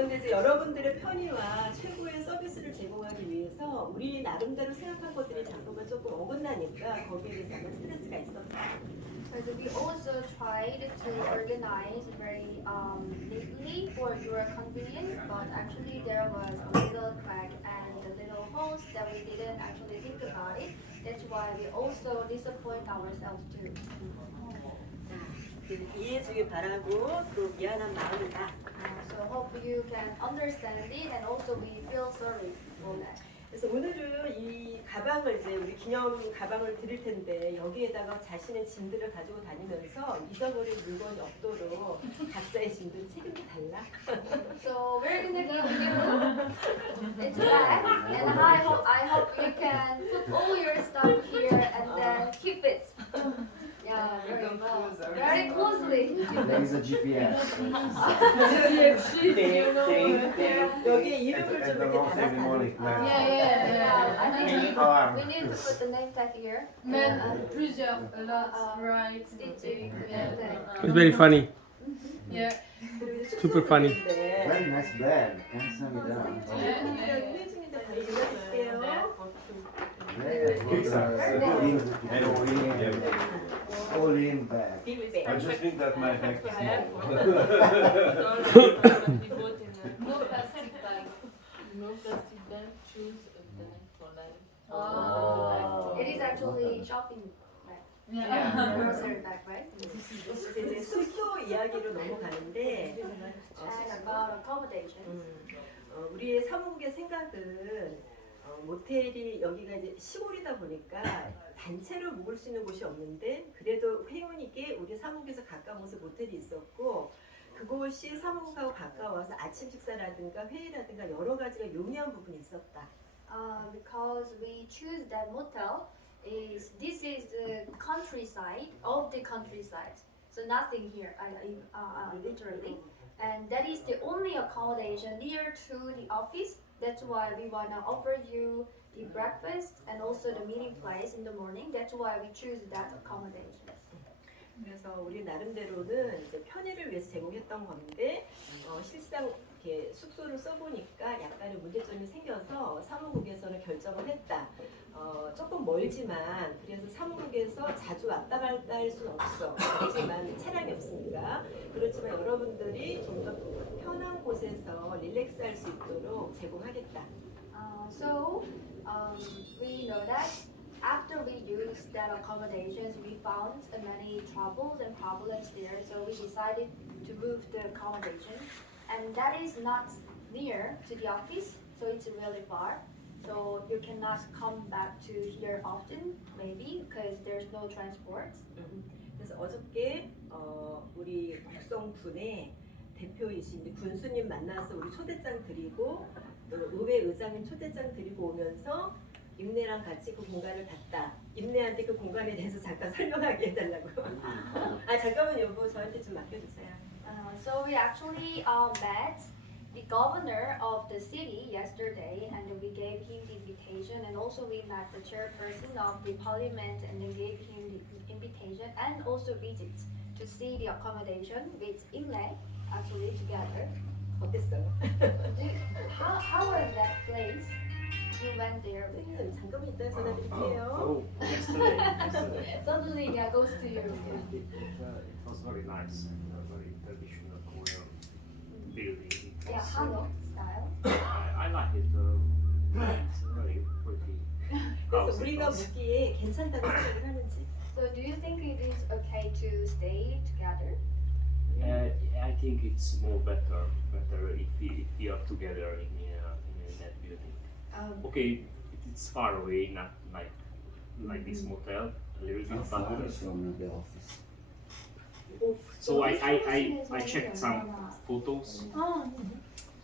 그런데 이제 여러분들의 편의와 최고의 서비스를 제공하기 위해서 우리 나름대로 생각한 것들이 자꾸만 조금 어긋나니까 거기에 대해서 약간 스트레스가 있었다. But we also tried to organize very neatly for your convenience, but actually there was a little crack and a little holes that we didn't actually think about it. That's why we also disappoint ourselves too. 이해해주길 바라고 또 미안한 마음이다. So hope you can understand it, and also we feel sorry for that. 그래서 오늘은 이 가방을 이제 우리 기념 가방을 드릴 텐데 여기에다가 자신의 짐들을 가지고 다니면서 잊어버릴 물건이 없도록 각자의 짐들 책임을 달라. So we're gonna give you its bag, and I hope you can put all your stuff here and then keep it. Yeah, very well. Very closely. There is a GPS. 여기에 이름을 좀 이렇게 달아서. Yeah. I think we need to put the name tag here. Plusieurs, right, Stitching. It's very funny. Yeah. Super funny. Very nice bag. 감사합니다. 회중인데 바로 전화드릴게요. All in bag. 빅백. I just think that my bag is small. No plastic bag. No plastic bag. Choose the next for life. It is actually shopping bag. Yeah. Grocery bag, right? 이제 숙소 이야기로 넘어가는데 And about accommodation. 우리의 사무국의 생각은 모텔이 여기가 이제 시골이다 보니까 단체로 묵을 수 있는 곳이 없는데 그래도 회원에게 우리 사무국에서 가까운 곳에 모텔이 있었고 그곳이 사무국하고 가까워서 아침 식사라든가 회의라든가 여러 가지가 용이한 부분이 있었다. Because we choose that motel, this is the countryside of the countryside. So nothing here, literally. And that is the only accommodation near to the office. That's why we wanna offer you the breakfast and also the meeting place in the morning. That's why we choose that accommodation. 그래서 우리 나름대로는 이제 편의를 위해서 제공했던 건데 실상 이렇게 숙소를 써보니까 약간의 문제점이 생겨서 사무국에서는 결정을 했다. 조금 멀지만 그래서 사무국에서 자주 왔다 갔다 할 수는 없어. 그렇지만 차량이 없으니까. 그렇지만 여러분들이 좀 더 편한 곳에서 릴렉스할 수 있도록 제공하겠다. So we know that after we used that accommodations, we found many troubles and problems there. So we decided to move the accommodation, and that is not near to the office, so it's really far. So you cannot come back to here often, maybe because there's no transport. 그래서 어저께 우리 국성군의 대표이신 이제 군수님 만나서 우리 초대장 드리고 또 의회 의장님 초대장 드리고 오면서 임내랑 같이 그 공간을 봤다. 임내한테 그 공간에 대해서 잠깐 설명하게 해달라고. 잠깐만 여보 저한테 좀 맡겨주세요. So we actually met the governor of the city yesterday, and we gave him the invitation, and also we met the chairperson of the parliament and then gave him the invitation and also visit to see the accommodation with Imle actually together. 어땠어요? How was that place? You went there with 선생님 잠깐만 이따 전화 드릴게요. Oh, yesterday. Suddenly, yeah, goes to you. It was very nice, very traditional Korean building. It Yeah, was, Hano style. I like it. It's very pretty. 그래서 house. 우리가 묵기에 괜찮다고 생각을 하는지. So, do you think it is okay to stay together? I think it's more better if we are together in that building. Okay, it's far away, not like this motel, a little bit Far far. from the office. So I checked some photos. Oh.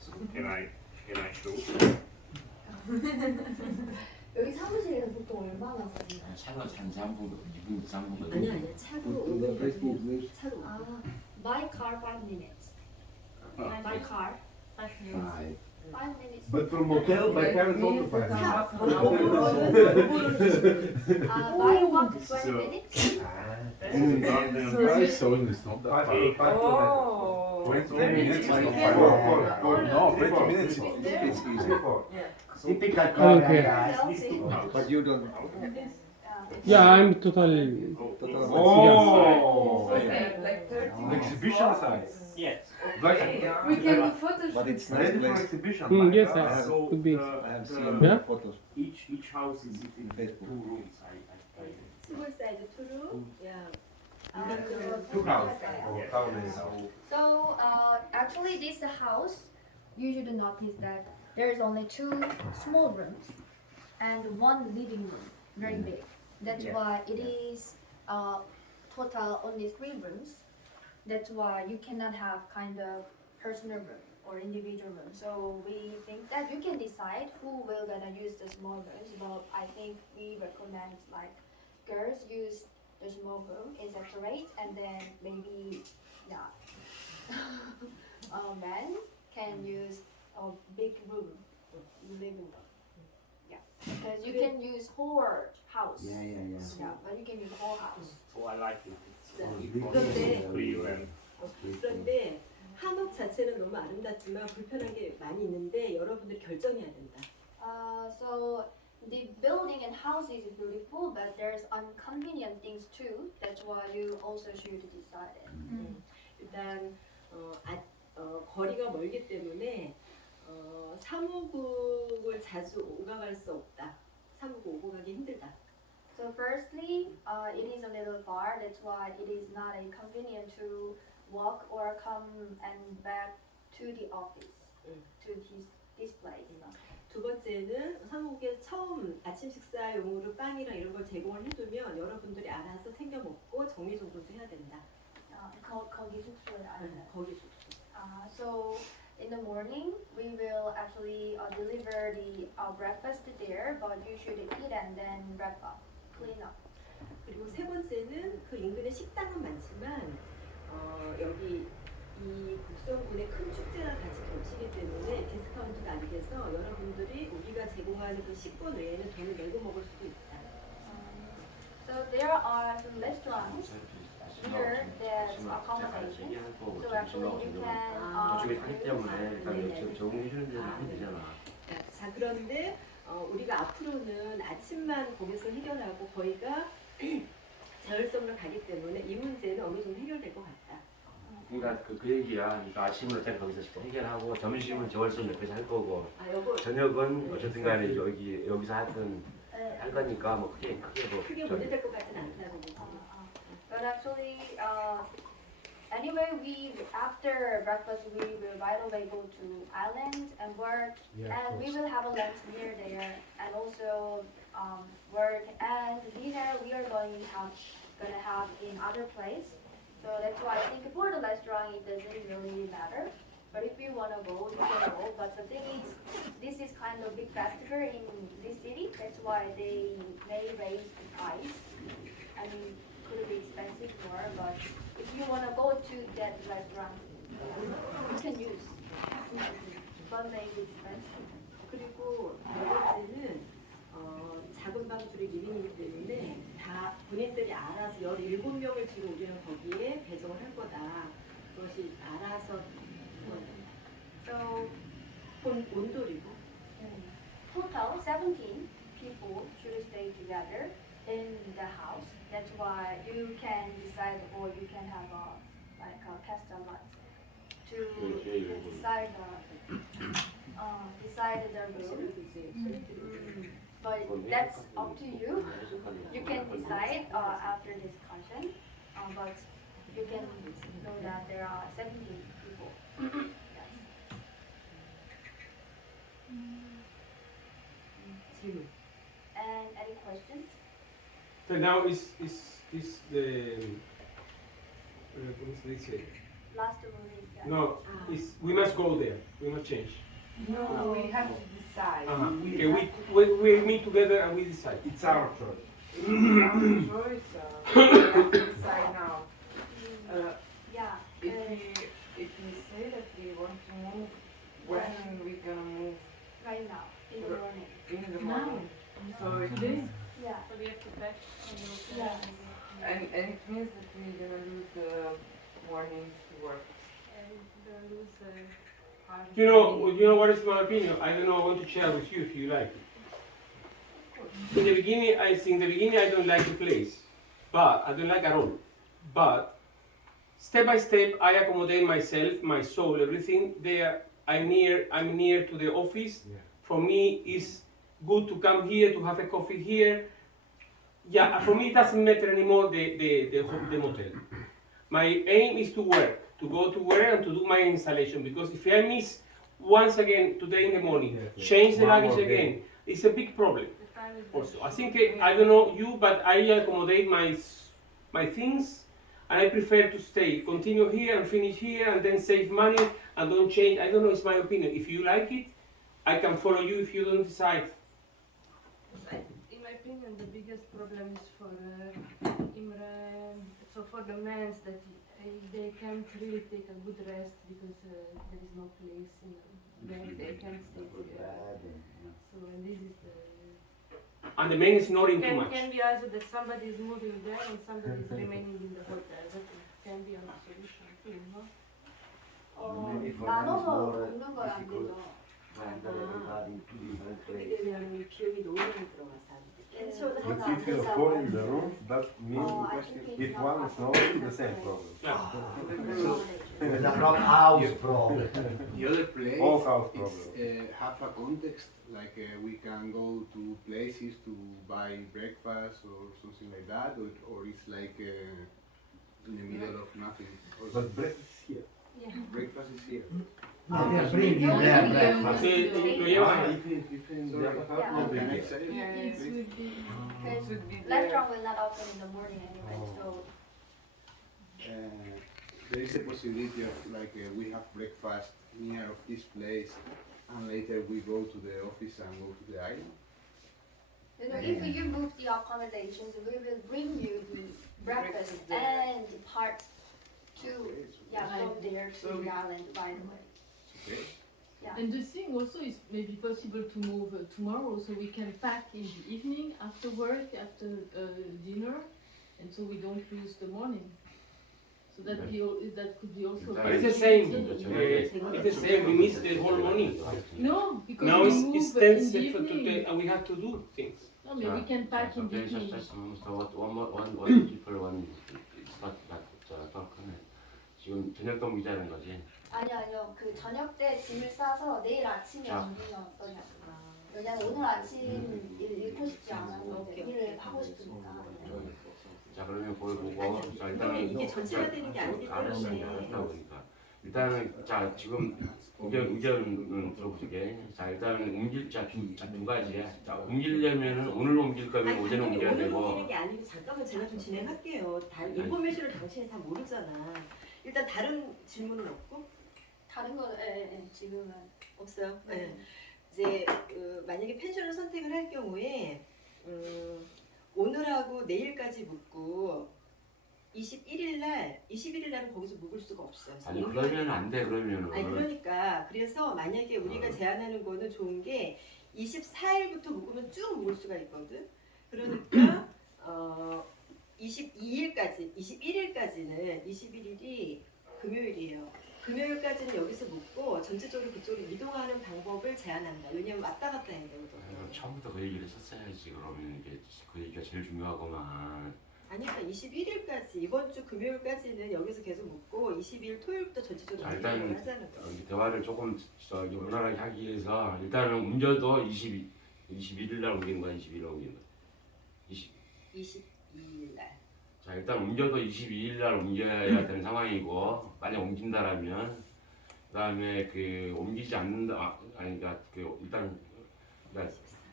So can I show? 여기 사무실에서 보통 얼마나 걸리나요? 차가 잠잠보다 2분 잠보다. 아니야 차로 The place is very 차로. By car 5 minutes. By car 5. 5 minutes. But from motel, by car it's also fine. By walk 20 So- minutes. Garden. Price showing is not that far. Okay. 5 kilometers. 20 minutes. We No, can- 20 minutes. It's easy. So, Typical Okay. Korean. these two houses. But you don't. Yeah, I'm totally. Total Oh, Okay, like 30 exhibition size. Yes. Like, We can do photo But shoot. it's nice ready for place. exhibition. Mm, my yes, God. I- So could be. I have seen Yeah? photos. each house is in Facebook. 2 rooms. I 스몰 사이즈 투룸. 야. Two houses. Oh, how many so houses? So actually this house, you should notice that there is only 2 small rooms and 1 living room, very big. That's Yeah. why it is total only 3 rooms. That's why you cannot have kind of personal room or individual room. So we think that you can decide who will gonna use the small rooms, but I think we recommend like girls use the small room is separate, and then maybe yeah, men can use a big room, living room. Yeah, because you can use whole house. Yeah, yeah, yeah. Yeah, but you can use whole house. so I like it. It's 그런데 clear and 그런데 한옥 자체는 너무 아름답지만 불편한 게 많이 있는데 여러분들이 결정해야 된다. So the building and house is beautiful, but there's inconvenient things too. That's why you also should decide it. 일단 거리가 멀기 때문에 사무국을 자주 오가갈 수 없다. 사무국 오고 가기 힘들다. So firstly, it is a little far. That's why it is not a convenient to walk or come and back to the office, to this place. 두 번째는 사무국에 처음 아침 식사용으로 빵이랑 이런 걸 제공을 해두면 여러분들이 알아서 챙겨 먹고 정리정돈도 해야 된다. 거기 숙소에 아니면. 거기 숙소. So in the morning, we will actually deliver the breakfast there, but you should eat and then wrap up, clean up. 그리고 세 번째는 그 인근에 식당은 많지만 여기 이 국성군의 큰 축제랑 같이 겹치기 때문에 디스카운트가 안 돼서 여러분들이 우리가 제공하는 그 식권 외에는 돈을 내고 먹을 수도 있다. So there are some restaurants here that's accommodation. So actually you can 저쪽에 가기 때문에 네네. 적응해 주는 데는 안 되잖아. 자 그런데 우리가 앞으로는 아침만 거기서 해결하고 거기가 자율성으로 가기 때문에 이 문제는 어느 정도 해결될 것 같다. 그러니까 그 얘기야. 그러니까 아침은 어차피 거기서 해결하고 점심은 저월성 옆에서 할 거고 여보 저녁은 어쨌든 간에 여기서 하든 할 거니까 뭐 크게 뭐 크게 문제될 것 같지는 않다고 보고. But actually, anyway, we after breakfast we will right away go to island and work, and we will have a lunch near there, and also work and dinner we are gonna have in other place. So that's why I think for the restaurant it doesn't really matter. But if you wanna go, you can go. But the thing is, this is kind of big festival in this city. That's why they may raise the price. I mean, could be expensive more, but if you wanna go to that restaurant, you can use. But maybe expensive. 그리고 네 번째는 작은 방들이 리빙이기 때문에 다 본인들이 알아서 17명을 지금 우리는 거기에 배정을 할 거다. 그것이 알아서 So 온돌이고 total 17 people should stay together in the house. That's why you can decide, or you can have a castellan to decide the room. But that's up to you. You can decide after discussion. But you can know that there are 17 people. Yes. 질문. And any questions? So now is the ¿cómo se dice? Last movie. Yeah. No, we must go there. We must change. No, we have to decide. Okay, we meet together and we decide. It's our choice. It's our choice. We have to decide now. Yeah. If we say that we want to move, when we gonna move Right now, in the morning. in the morning? So it today? Yeah. So we have to pack Yeah. and it means that we're gonna lose the morning to work. There is a hard You know what is my opinion? I don't know. I want to share with you if you like it. In the beginning, I don't like the place, but I don't like at all. But step by step, I accommodate myself, my soul, everything. There, I'm near to the office. Yeah. For me, it's good to come here to have a coffee here. Yeah, for me, it doesn't matter anymore the motel. My aim is to work, to go to work and to do my installation. Because if I miss once again today in the morning, Yes. change the One luggage more day. again, it's a big problem. The time is Also, I very think I don't know you, but I accommodate my things, and I prefer to stay, continue here and finish here, and then save money and don't change. I don't know. It's my opinion. If you like it, I can follow you. If you don't decide, In my opinion, the biggest problem is for Imre, so for the men that they can't really take a good rest because there is no place in where they can stay together. So and this is the and the man is snoring too can much. be also that somebody is moving there and somebody is remaining in the hotel. That can be a solution too, no? Maybe for them it's 나눠서 more 묵는 건 안 difficult. 되죠. When they are in two different 그렇게 places. 되면 비용이 너무 많이 들어가서 안 돼. 펜션을 But 하나 if you 하자. fall in the room, that means I think if one is snoring, the same problem. It's not house problem. The other place All house is problem. have a context, like we can go to places to buy breakfast or something like that, or it's like in the middle of nothing. Or But breakfast is here. breakfast is here. No, they are bringing their breakfast. Lo llevan. If in the Sorry. other house, no big Can I deal. say? It please? would be Because restaurant will not open in the morning anyway, so There is a possibility of like we have breakfast near of this place, and later we go to the office and go to the island. you know, if you move the accommodations, we will bring you the breakfast and depart to from there to the island right away. Okay. And the thing also is maybe possible to move tomorrow, so we can pack in the evening after work, after dinner, and so we don't lose the morning. So that could be also. But it's the same. It's the same. We miss the whole morning. No, because Now we it's move tense in the evening. and we have to do things. No, maybe we can pack in the Okay, evening. just one people it's not talk. 지금 저녁 동기자는 거지. 아니요. 그 저녁 때 짐을 싸서 내일 아침에 자. 옮기면 어떠냐고. 왜냐면 오늘 아침 일을 잃고 싶지 않아서 일을 하고 싶으니까. 자 그러면 그걸 보고 아니, 자 일단은 이게 전체가 되는 게 아니기 때문에. 알았다 보니까 일단은 자 지금 의견은 들어보시게. 자 일단은 옮길 두 가지야. 자 옮기려면은 오늘 옮길 거면 아니, 오전에 당연히 옮겨야 오늘 되고. 옮기는 게 아니고 잠깐만 제가 좀 진행할게요. 인포메이션을 당신이 다 모르잖아. 일단 다른 질문은 없고 다른 거는 지금은 없어요. 네. 이제 만약에 펜션을 선택을 할 경우에 오늘하고 내일까지 묵고 21일 날은 거기서 묵을 수가 없어요. 아니 그러면 안 돼 그러면은. 아니 그러니까 그래서 만약에 우리가 제안하는 거는 좋은 게 24일부터 묵으면 쭉 묵을 수가 있거든. 그러니까 22일까지 21일까지는 21일이 금요일이에요. 금요일까지는 여기서 묵고 전체적으로 그쪽으로 이동하는 방법을 제안한다. 왜냐면 왔다 갔다 해야 되거든요. 처음부터 그 얘기를 했었어야지. 그러면 이게 그 얘기가 제일 중요하구만. 아니 그러니까 21일까지 이번 주 금요일까지는 여기서 계속 묵고 22일 토요일부터 전체적으로 자, 이동을 일단 하자는 거예요. 여기 대화를 조금 원활하게 하기 위해서 일단은 옮겨도 21일 날 옮기는 거야, 22일 날 옮기는 거야. 22일 날. 자 일단 옮겨도 22일 날 옮겨야 되는 상황이고 만약 옮긴다라면 그다음에 그 옮기지 않는다 그러니까 그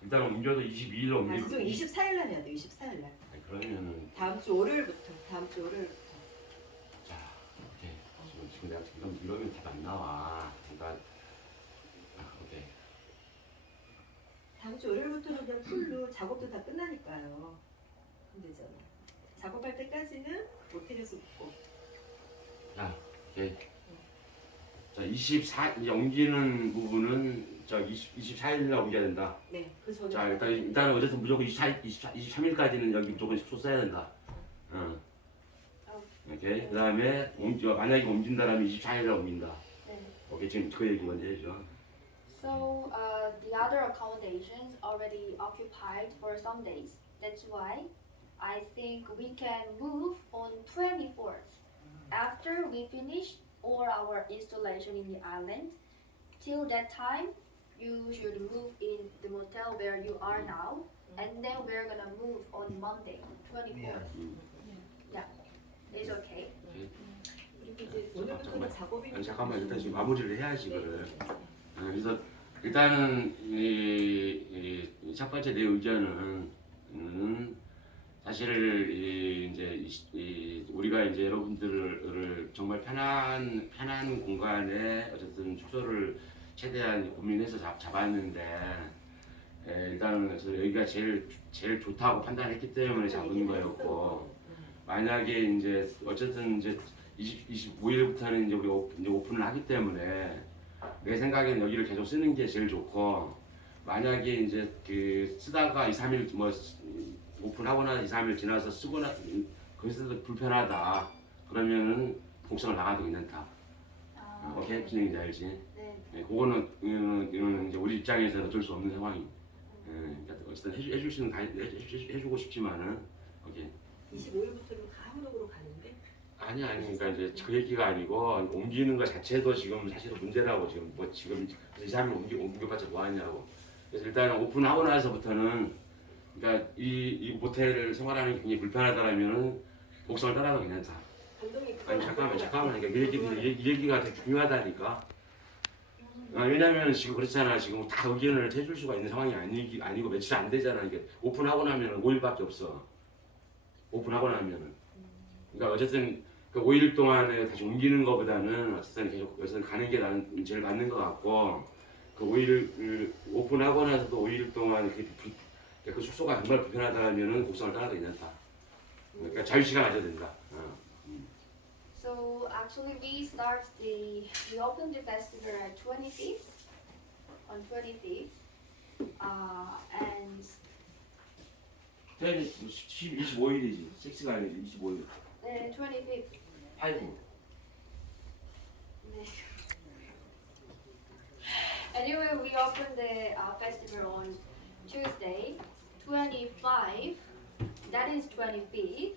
일단 옮겨도 22일 날 옮길 그쪽 24일 날 해야 돼. 24일 날. 그러면은 다음 주 월요일부터. 자 오케이 지금 내가 이러면 답 안 나와. 그러니까 오케이. 다음 주 월요일부터는 그냥 풀로 작업도 다 끝나니까요. 그럼 되잖아. 작업할 때까지는 모텔에서 묵고. 자 오케이. 자 24 이제 옮기는 부분은 저 24일 날 옮겨야 된다. 네. 그 전에. 자 일단은 어쨌든 무조건 23일까지는 여기 무조건 숙소 써야 된다. 오케이. 그다음에 만약에 옮긴다라면 24일에 옮긴다. 네. 오케이, 지금 그 얘기 먼저 해줘. So the other accommodations already occupied for some days. That's why I think we can move on 24th. After we finish all our installation in the island, till that time, you should move in the motel where you are now, and then we're gonna move on Monday, 24th. Yeah, it's okay. 그리고 이제 오늘부터는 작업이 아니, 잠깐만 일단 지금 마무리를 해야지 이거를. 그래서 일단은 첫 번째 내 의견은 사실 이제 우리가 이제 여러분들을 정말 편한 공간에 어쨌든 숙소를 최대한 고민해서 잡았는데 일단은 그래서 여기가 제일 좋다고 판단했기 때문에 잡은 거였고 만약에 이제 어쨌든 이제 25일부터는 이제 우리 이제 오픈을 하기 때문에 내 생각에는 여기를 계속 쓰는 게 제일 좋고 만약에 이제 그 쓰다가 2, 3일 뭐 오픈하고 나서 2, 3일 지나서 쓰거나 거기서도 불편하다 그러면은 곡성을 나가도 괜찮다. 오케이? 무슨 얘기인지 알지? 네. 그거는 이제 우리 입장에서는 어쩔 수 없는 상황이. 그러니까 어쨌든 해줄 수는 다 해주고 싶지만은 오케이. 25일부터는 가문으로 가는데 아니 그러니까 이제 그 얘기가 아니고 옮기는 것 자체도 지금 사실은 문제라고 지금 2, 3일 옮겨봤자 뭐하냐고. 그래서 일단 오픈하고 나서부터는 그러니까 이 모텔을 생활하는 게 굉장히 불편하다라면은 곡성을 떠나도 괜찮다. 감독님 아니 잠깐만 그러니까 이 얘기가 되게 중요하다니까. 왜냐면 지금 그렇잖아. 지금 다 의견을 해줄 수가 있는 상황이 아니고 며칠 안 되잖아. 이게 오픈하고 나면은 5일밖에 없어. 오픈하고 나면은. 그러니까 어쨌든 그 5일 동안에 다시 옮기는 것보다는 어쨌든 계속 여기서 가는 게 나는 제일 맞는 것 같고 그 5일 오픈하고 나서도 5일 동안 그 숙소가 정말 불편하다면은 곡성을 떠나도 괜찮다. 그러니까 자유시간 가져야 된다. So actually we opened the festival at 25th, on 25th, and 25일이지. 6가 아니지 25일. then 25th. 8일. Anyway, we opened the festival on Tuesday, 25. That is 25th.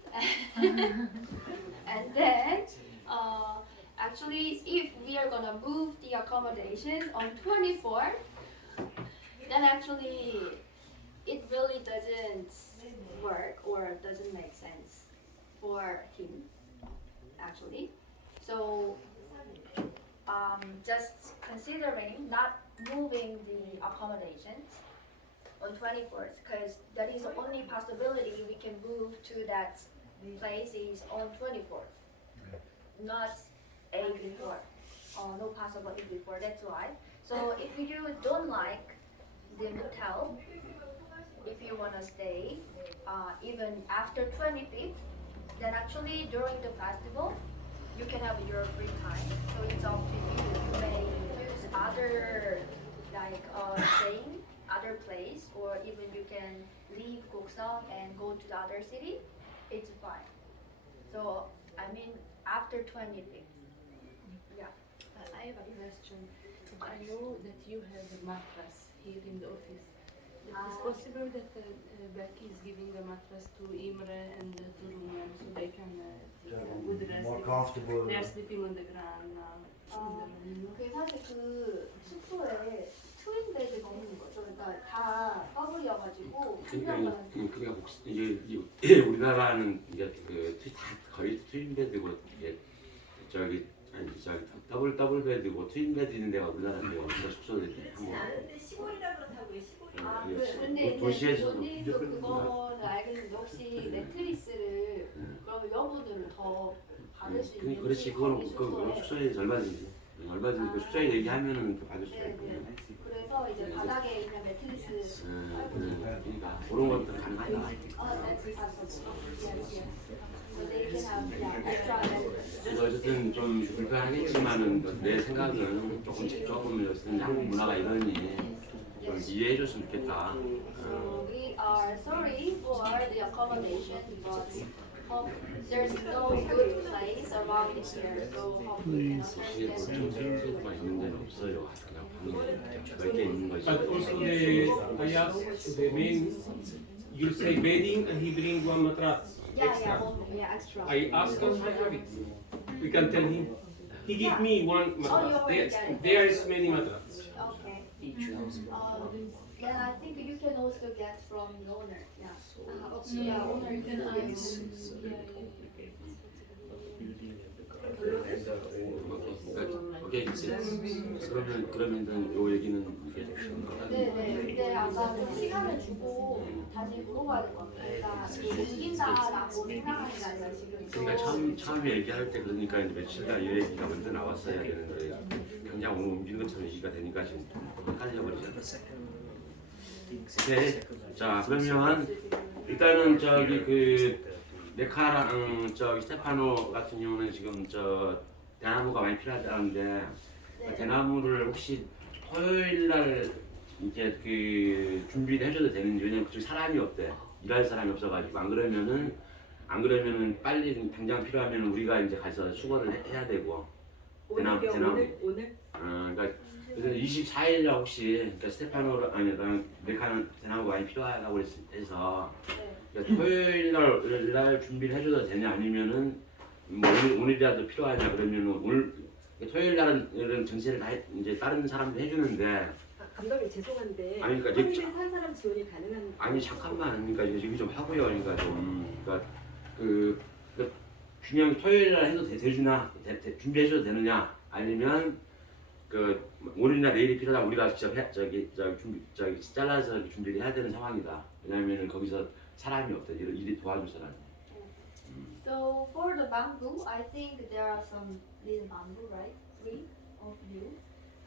And then, actually, if we are gonna move the accommodations on 24th, then actually it really doesn't work or doesn't make sense for him, actually. So, just considering not moving the accommodations on 24th, because that is the only possibility we can move to that place is on 24th, not a before, no possibility before. That's why. So if you don't like the motel, if you wanna stay even after 25th, then actually during the festival you can have your free time. So it's up to you. You may use other staying other place, or even you can leave Goksong and go to the other city. It's fine. So I mean after 25th. Yeah. I have a question. I know that you have a mattress here in the office. It is possible that Becky is giving the mattress to Imre and to Rumen so they can take a good rest. More comfortable. They are sleeping on the ground now. 그게 사실 그 숙소에 트윈 베드가 있는 거죠. 그러니까 다 더블이어가지고 한 명은 그러니까 이게 우리나라는 이게 다 거의 트윈 베드고 이게 저기 더블 베드고 트윈 베드 있는 데가 우리나라인데 어디서 숙소들이 그렇진 않은데 시골이라 그렇다고요. 시골이. 근데 이제 도시에서도 본인도 그거는 알겠는데 혹시 매트리스를 그러면 여분을 더 받을 수 있는지 그렇지 그거는 숙소에 얼마든지 그 숙소에 얘기하면은 또 받을 수 있고 그래서 이제 바닥에 있는 매트리스 그러니까 그런 것들 가능하다. 그래서 어쨌든 좀 불편하겠지만은 내 생각은 조금 어쨌든 한국 문화가 이러니 좀 이해해줬으면 좋겠다. So we are sorry for the accommodation, but hope there's no good place around here, so hope you can understand it. 수도만 있는 데는 없어요. 그냥 방은 넓게 있는 거지. But also I asked the main, you say bedding and he bring one mattress extra. Extra. I asked him, we can tell him. He give me one mattress. There is many mattresses. Okay. Then I think you can also get from the owner. Yeah. Owner you can ask. 오케이, 그러면 요 얘기는 이게 네네. 근데 아까 좀 시간을 주고 다시 물어봐야 될 것 같아요. 그러니까 이게 이긴다라고 생각하는 게 아니라 지금 그러니까 처음에 얘기할 때 그러니까 이제 며칠간 이 얘기가 먼저 나왔어야 되는데 그냥 오늘 움직이는 것처럼 얘기가 되니까 지금 헷갈려버리잖아. 네, 자 그러면 일단은 저기 그 네카랑 저기 스테파노 같은 경우는 지금 저 대나무가 많이 필요하다는데 대나무를 혹시 토요일 날 이제 그 준비를 해줘도 되는지 왜냐면 그쪽 사람이 없대 일할 사람이 없어가지고 안 그러면은 빨리 당장 필요하면 우리가 이제 가서 수거를 해야 되고 대나무 오늘? 그러니까 그래서 24일 날 혹시 그러니까 스테파노를 아니 네카는 대나무가 많이 필요하다고 해서 그러니까 토요일 날 준비를 해줘도 되냐 아니면은 뭐 오늘이라도 필요하냐 그러면은 오늘 토요일 날은 전세를 다 이제 다른 사람들 해주는데 감독님 죄송한데 아니, 그러니까 평일에 산 사람 지원이 가능한 아니 잠깐만 그러니까 얘기 좀 하고요 그러니까 좀 그러니까 그 그냥 토요일 날 해도 되주나 준비해줘도 되느냐 아니면 그 오늘이나 내일이 필요하다 우리가 직접 저기 잘라서 준비를 해야 되는 상황이다 왜냐면은 거기서 사람이 없다 일이 도와줄 사람이. So for the bamboo, I think there are some little bamboo, right? 3 of you.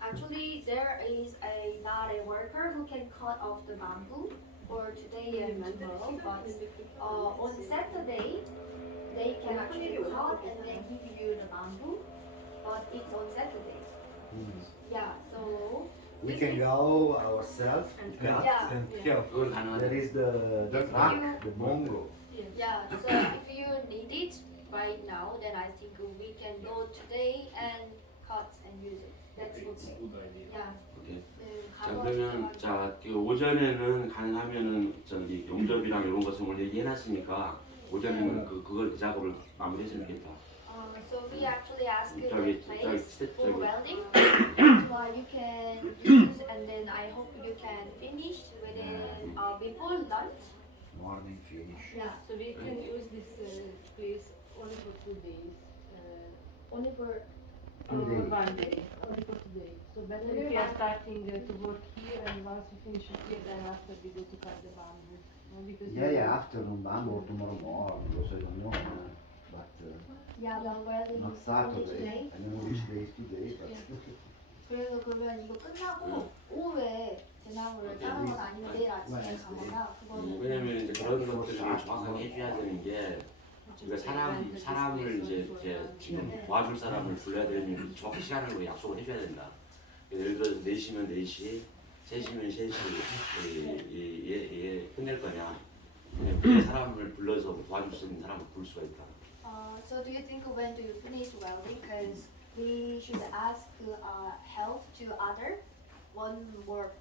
Actually, there is not a worker who can cut off the bamboo for today and tomorrow. But on Saturday, they can actually cut and then give you the bamboo. But it's on Saturday. Yeah. So We can go ourselves and cut Yeah. and 그건 가능하다. there is the truck, the bongo. yeah. So if you need it right now, then I think we can go today and cut and use it. That's okay. Yeah. 오케이. 네, 자 그러면 그 오전에는 가능하면은 저기 용접이랑 이런 것을 오늘 얘기해놨으니까 오전에는 그 작업을 마무리했으면 좋겠다. So we actually ask the 저기 place for 저기 welding. So you can use and then I hope you can finish within before lunch. Morning finish. Yeah. So we can use this place only for 2 days. Only for 2 days. 1 day, only for today. So better if we are starting to work here and once we finish it here, then after we go to cut the bamboo. Because Yeah, afternoon bamboo tomorrow morning, also in the morning. But yeah, the welding not is only Saturday. today. I don't know which day is today, but 그래서 그러면 이거 끝나고 오후에 대나무를 자르거나 아니면 내일 아침에 가거나 그거는 왜냐면 이제 그런 것들을 정확하게 해줘야 되는 게 우리가 사람을 이제 지금 도와줄 사람을 불러야 되는 정확히 시간을 약속을 해줘야 된다. 예를 들어서 4시면 4시, 3시면 3시 얘 끝낼 거냐. 그냥 사람을 불러서 도와줄 수 있는 사람을 부를 수가 있다. So do you think when do you finish welding? Because we should ask help to one more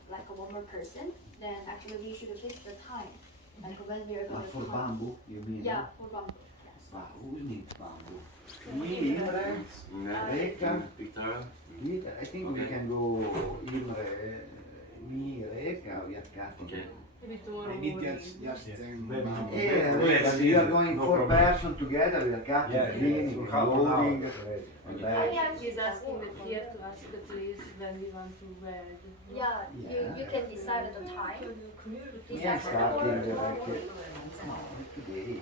person. Then actually we should fix the time, like when we are going but for to bamboo, you mean? Yeah, for bamboo. Yes. Who needs bamboo? Me, Imre, Reka. Victor. I think we can go Imre, me, Reka, we are cutting. Okay. maybe tomorrow I need morning. just 10 Maybe. bamboo. Yeah, but we are going No 4 problem. person together, we are cutting, cleaning, half an hour. loading. He's asking that he have to ask the place when we want to weld. Yeah, you can decide the time. We are starting today,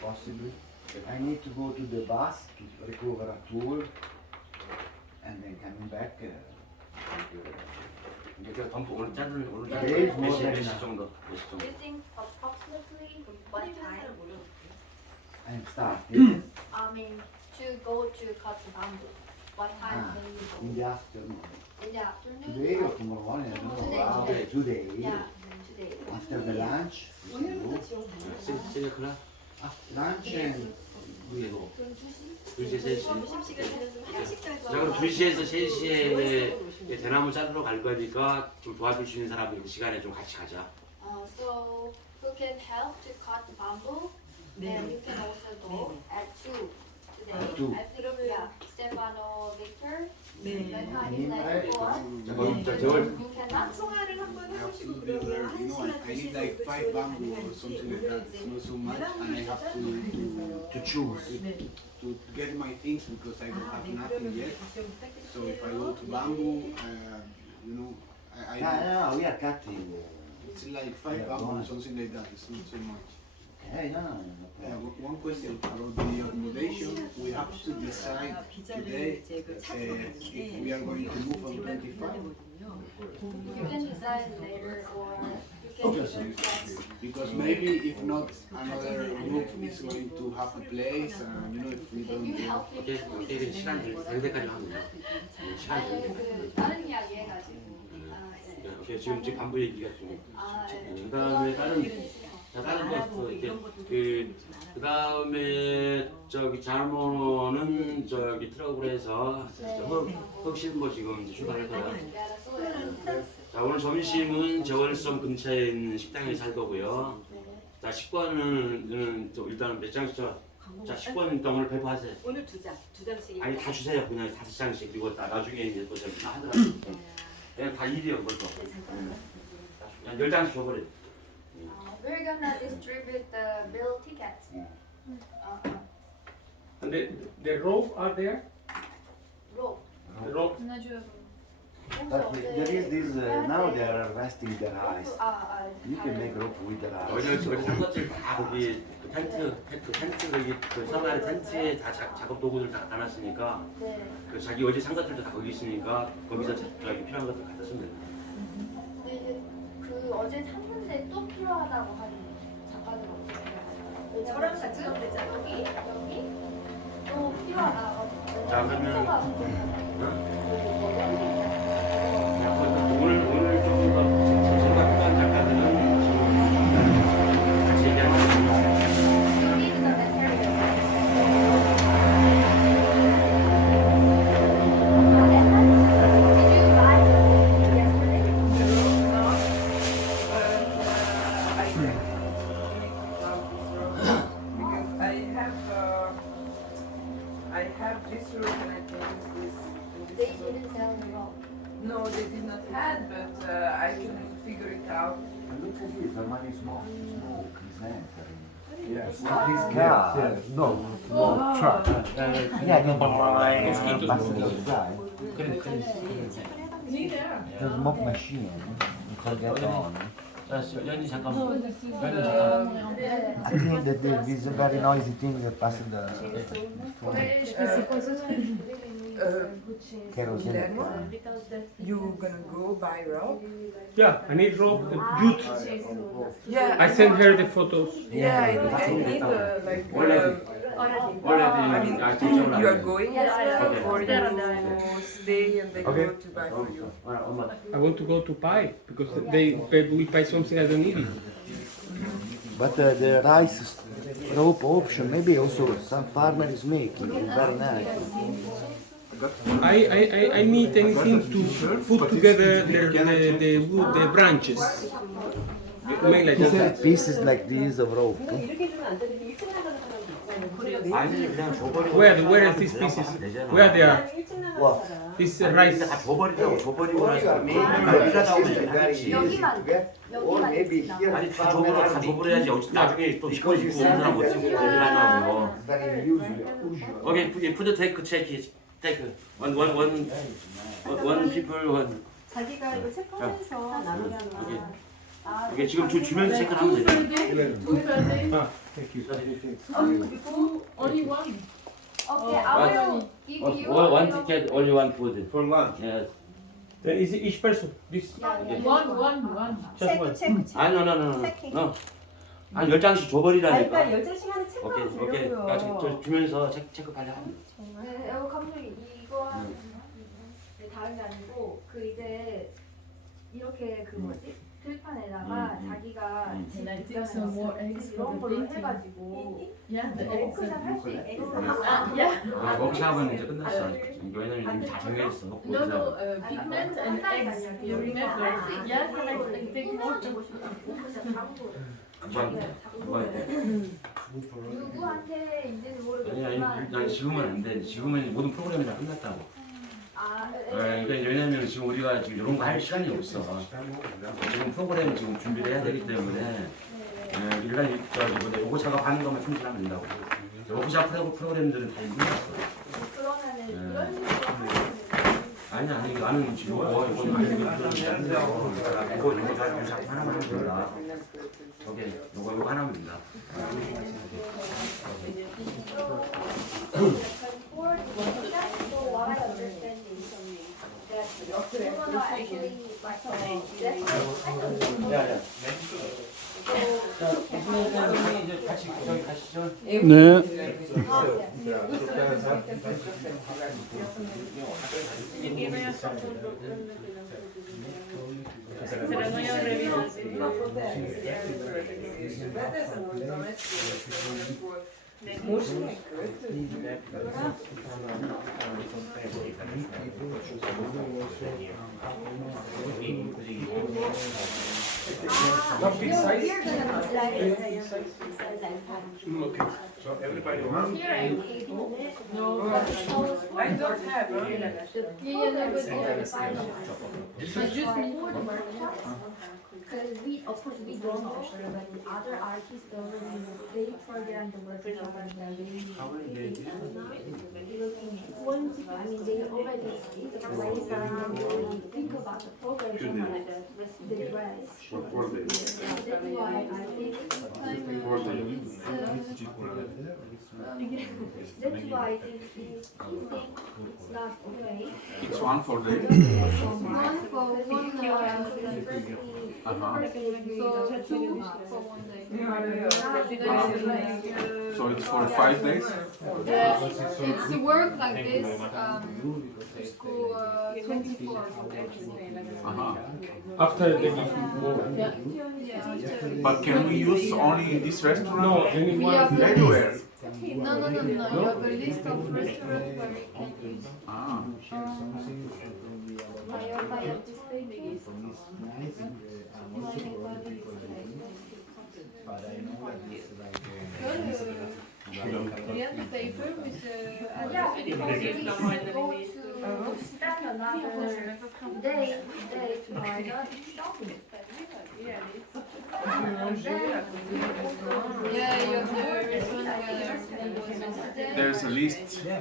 possibly. I need to go to the bus to recover a tool and then coming back. 그러니까 덤프 오늘 자르는 네, 뭐 몇 되나. 시 정도? 몇 시 Do 정도? you think approximately what time? I'm starting I mean, to go to cut the bamboo. What time can you go? in the afternoon. In the afternoon? Today or tomorrow morning, I don't know. Today. Today. Yeah, today. After the lunch, we can go. 세게 크나? After lunch and 그게 뭐 2시, 3시. 점심시간 지나서 1시까지. 자 그럼 2시에서 3시에 대나무 자르러 갈 거니까 좀 도와줄 수 있는 사람이 이 시간에 좀 같이 가자. So who can help to cut the bamboo? 네. And you can also go at 2 today. At 2. I think yeah, Stefano, Victor, 네. then how you like go on? 잠깐 저걸 You cannot. 송화를 한번 I have to 해보시고 be there, 그러면 you know, I 1시간, need 2시간 like 5 bamboo or 가능한지 something like that. It's not so much, and I have to choose. 네. to get my things because I don't 아, have 네. nothing 그러면 yet. 박수 So if I 부탁드릴게요. go to bamboo, you know, I No, we are cutting. it's like 5 Yeah, bamboo or right. something like that. It's not so much. Hey, no. One question about the accommodation. We have to decide 비자를 today 이제 그 찾으러 가는데 if we are going to move on 25. You can decide later or you can Okay, even text. Because maybe if not, another group is going to have a place, and you know, if we Can don't you get help me? 오케이 시간 될 때까지 하면 돼. 시간 될 아니 때까지. 그 다른 이야기 해가지고. 네. 오케이 지금 반부 얘기가 좀. 네. 그다음에 다른 것도 이렇게 그다음에 저기 자모는 저기 트럭으로 해서 흑실모 지금 이제 출발할 거야. 자 오늘 점심은 재월섬 근처에 있는 식당에 살 거고요. 자 식권은 일단 몇 장씩 자 식권 일단 오늘 배포하세요. 오늘 두 장씩. 아니 다 주세요. 그냥 5장씩 그리고 나중에 이제 또 저기 다 하더라고. 그냥 다 일이에요 벌써. 그냥 10장씩 줘버려. We're gonna distribute the bill tickets. And the rope are there? Rope. The rope? But there is this, now they are harvesting their rice. You can make rope with the 어제 rice. 산 것들 다 거기 텐트 거기 그 서마리 텐트에 다 작업 도구들 다 놔놨으니까 네. 그 자기 어제 산 것들도 다 거기 있으니까 거기서 저기 필요한 것들 갖다 쓰면 돼. 근데 이제 그 어제 샀는데 또 필요하다고 하는 작가들 없어요. 저랑 같이 가면 되잖아. 여기 또 필요하다고. 자, 그러면- 오늘 조금 더 제가 필요한 작가들은 지금 같이 얘기하는 거예요. I have this rope and I think this. They didn't sell the rope. No, they did not have, but I can figure it out. Look at this, the money is small, presenter. Yes. This car. No, no truck. Yeah, no, the smoke machine. You can get on. 자, 연이 잠깐만. 연이 잠깐만. I think that there is a very noisy thing that passes the kerosene. Lemon, you gonna go buy rope? Yeah, I need rope. Jute. Yeah, I send her the photos. Yeah, I need like. I mean, 아, you are going Yes, or you stay and they Okay. go to buy for you. 엄마. I want to go to buy because we buy something I don't need it. But the rice rope option, maybe also some farmer is making. It's very nice. I need anything to put together the wood, the branches. Make like that. Pieces like these of rope. 이렇게 주면 안 되는데 일찍 나가는 사람도 있잖아요. 아니 그냥 줘버리고. Where are these pieces? Where they are? 일찍 나가는 What? 사람. This 아니 rice. 그냥 다 줘버리라고 줘버리고 나서 This 일하다 is very easy to get. Or maybe here 아니 다 줘버려야지 나중에 또 입고 Because you 싶고 오는 사람 못 send 입고 it 일하냐고. it's very usual. 오케이 푸드 테이크 체크 테이크 one people one. 자기가 이거 체크하면서 나누라는 오케이. 거야. 이게 지금 주면서 체크를 하면 되잖아. Ah, thank you. Only one. Okay, I will give you. One ticket, only one food. For lunch. Yes. Then is it each person? This One. just one. 체크. 아니 no. 한 10장씩 줘버리라니까. 그러니까 10시간은 오케이 체크하면 오케이. 되려고요. 저 주면서 체크 빨리 하면 돼. 네, 감독님 이거 다른 게 아니고 그 이제 이렇게 그 뭐지 들판에다가 자기가 And I think some more eggs for 이런 the 걸로 painting. 해가지고 Yeah, the eggs. 워크샵 할 수 있게 Yeah. 워크샵은 이제 끝났어. 왜냐면 이미 다 정해졌어. No, no, pigment and eggs. You remember? Yeah, can I take more? 누구한테 이제는 아니, 모르겠지만 난 지금은 안 돼. 지금은 모든 프로그램이 다 끝났다고. 그러니까 왜냐면 지금 우리가 지금 이런 거 할 시간이 없어. 지금 프로그램 지금 준비를 해야 되기 때문에 일단 요거 작업하는 것만 충실하면 된다고. 워크샵 프로그램들은 다 끝났어. 그러면은 이런 식으로 하면 아니 나는 지금 요거 작업 하나만 하면 된다. 저게 요거 하나면 된다. what I understand is that women are actually like 이제 같이 저기 가시죠. 네. Okay. So everybody wants. here and 18 minutes. I don't have. Because we, of course, we don't know, but the other artists already they program the workshop and they I mean, they already speak the place and they think about the program and the dress. That's why I think that's why I think it's not okay. It's one for them. One for one university. Uh-huh. So two for one day. So it's for 5 days. Yeah, it's work like this. School 24. Uh-huh. After they give you more. Yeah. But can we use only this restaurant? No, anyone. Everywhere. No. You have a list of restaurants where you can use. Ah. Yeah, the paper with Yeah, because we go to spend another day to buy the shopping. yeah, you have the restaurant. There's a list. Yeah.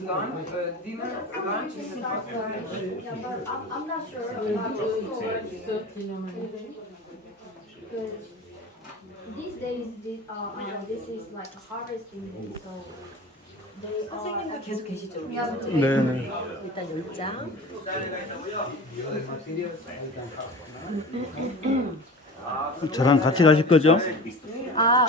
And dinner, lunch is Yeah, but I'm not sure about because these days this is like a harvesting day, so they 선생님도 계속 계시죠? 우리 Yeah. 현재? 네네. 일단 10장. 저랑 같이 가실 거죠?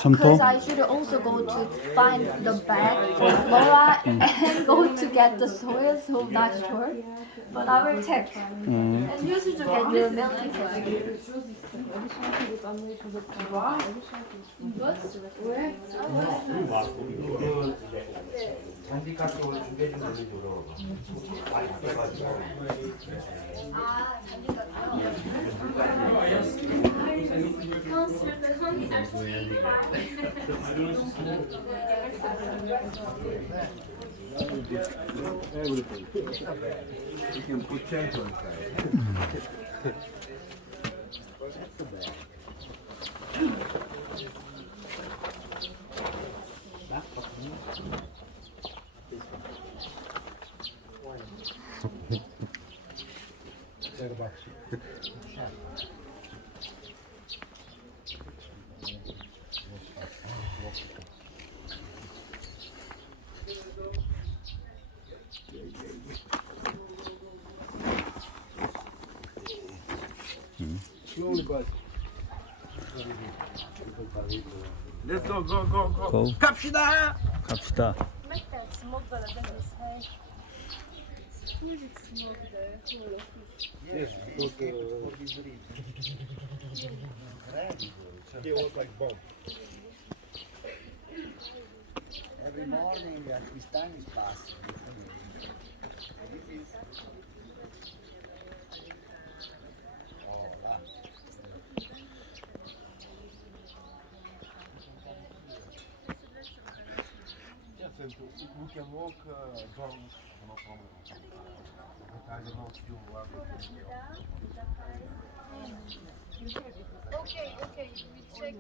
점토? because I should also go to find the bag for Flora and go to get the soil, so I'm not sure. But I will check. And you should get your milk. Where? 잔디가스로 준비해 준 데를 물어봐. 아, 잔디가요? Everything. You can put chainsaw inside. Slowly, but Let's go, go, go, go. Go. 갑시다. 갑시다. Make that smoke that doesn't say. Who is it smoke there? Who of fish? Yes, because For this reason. Incredible. it was like bomb. Every morning at this time is passing. This is. Oh, là. Yeah, so we can walk down, no problem. But I don't know if you are. Okay, okay, we check.